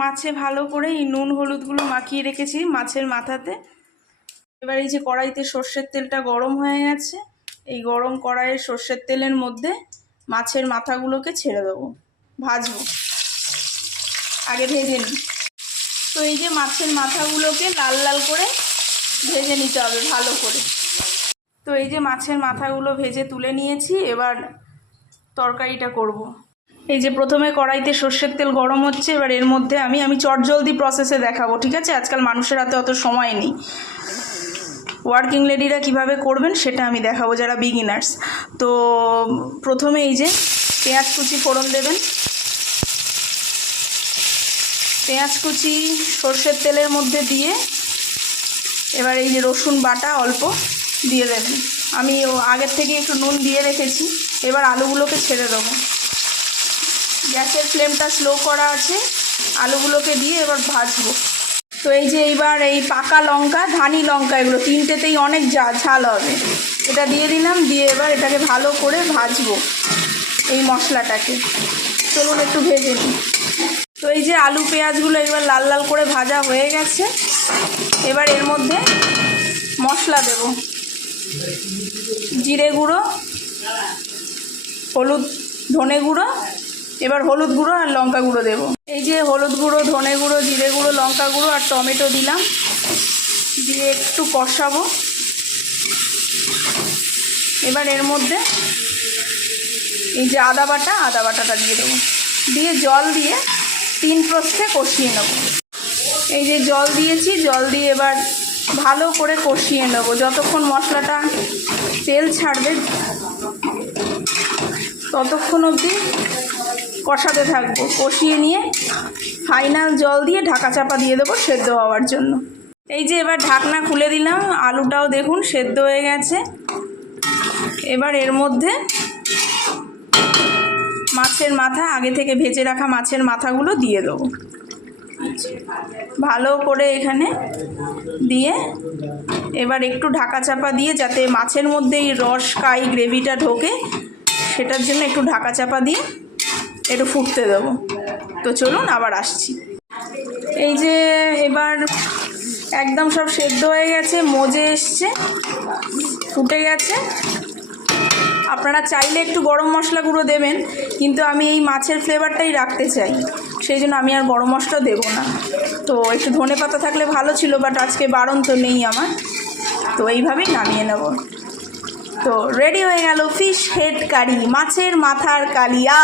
মাছে ভালো করে এই নুন হলুদগুলো মাখিয়ে রেখেছি মাছের মাথাতে। এবার এই যে কড়াইতে সর্ষের তেলটা গরম হয়ে গেছে, এই গরম কড়াইয়ের সর্ষের তেলের মধ্যে মাছের মাথাগুলোকে ছেড়ে দেবো, ভাজবো, আগে ভেজে নিই। তো এই যে মাছের মাথাগুলোকে লাল লাল করে ভেজে নিতে হবে ভালো করে। তো এই যে মাছের মাথাগুলো ভেজে তুলে নিয়েছি, এবার তরকারিটা করব। এই যে প্রথমে কড়াইতে সর্ষের তেল গরম হচ্ছে, এবার এর মধ্যে আমি চটজলদি প্রসেসে দেখাবো, ঠিক আছে? আজকাল মানুষের হাতে অত সময় নেই। ওয়ার্কিং লেডিরা কিভাবে করবেন সেটা আমি দেখাবো, যারা বিগিনার্স। তো প্রথমে এই যে পেঁয়াজ কুচি ফোড়ন দেবেন, পেঁয়াজ কুচি সর্ষের তেলের মধ্যে দিয়ে এবার এই যে রসুন বাটা অল্প দিয়ে দেবেন। আমি আগের থেকে একটু নুন দিয়ে রেখেছি। এবার আলুগুলোকে ছেড়ে দেবো, গ্যাসের ফ্লেমটা স্লো করা আছে। আলুগুলোকে দিয়ে এবার ভাজবো। তো এই যে এইবার এই পাকা লঙ্কা, ধানি লঙ্কা, এগুলো তিনটেতেই অনেক ঝাল হবে, এটা দিয়ে দিলাম। দিয়ে এবার এটাকে ভালো করে ভাজবো এই মশলাটাকে। চলুন একটু ভেজে নিই। তো এই যে আলু পেঁয়াজগুলো এবার লাল লাল করে ভাজা হয়ে গেছে। এবার এর মধ্যে মশলা দেব, জিরে গুঁড়ো, হলুদ, ধনে গুঁড়ো, এবার হলুদ গুঁড়ো আর লঙ্কা গুঁড়ো দেবো। এই যে হলুদ গুঁড়ো, ধনে গুঁড়ো, জিরে গুঁড়ো, লঙ্কা গুঁড়ো আর টমেটো দিলাম, দিয়ে একটু কষাবো। এবার এর মধ্যে এই যে আদা বাটাটা দিয়ে দেবো, দিয়ে জল দিয়ে 3 প্রস্থে কষিয়ে নেব। এই যে জল দিয়েছি, জল দিয়ে এবার ভালো করে কষিয়ে নেব যতক্ষণ মশলাটা তেল ছাড়বে, ততক্ষণ অবধি কষাতে থাকবো। কষিয়ে নিয়ে ফাইনাল জল দিয়ে ঢাকা চাপা দিয়ে দেবো সেদ্ধ হওয়ার জন্য। এই যে এবার ঢাকনা খুলে দিলাম, আলুটাও দেখুন সেদ্ধ হয়ে গেছে। এবার এর মধ্যে মাছের মাথা, আগে থেকে ভেজে রাখা মাছের মাথাগুলো দিয়ে দেবো ভালো করে এখানে দিয়ে। এবার একটু ঢাকা চাপা দিয়ে, যাতে মাছের মধ্যে এই রস কাই গ্রেভিটা ঢোকে, সেটার জন্য একটু ঢাকা চাপা দিয়ে একটু ফুটতে দেবো। তো চলুন আবার আসছি। এই যে এবার একদম সব সেদ্ধ হয়ে গেছে, মজে এসছে, ফুটে গেছে। আপনারা চাইলে একটু গরম মশলা গুঁড়ো দেবেন, কিন্তু আমি এই মাছের ফ্লেভারটাই রাখতে চাই, সেই জন্য আমি আর গরম মশলা দেবো না। তো একটু ধনে পাতা থাকলে ভালো ছিল, বাট আজকে বারণ তো নেই আমার, তো এইভাবেই নামিয়ে নেব। তো রেডি হয়ে গেল ফিশ হেড কারি, মাছের মাথার কালিয়া।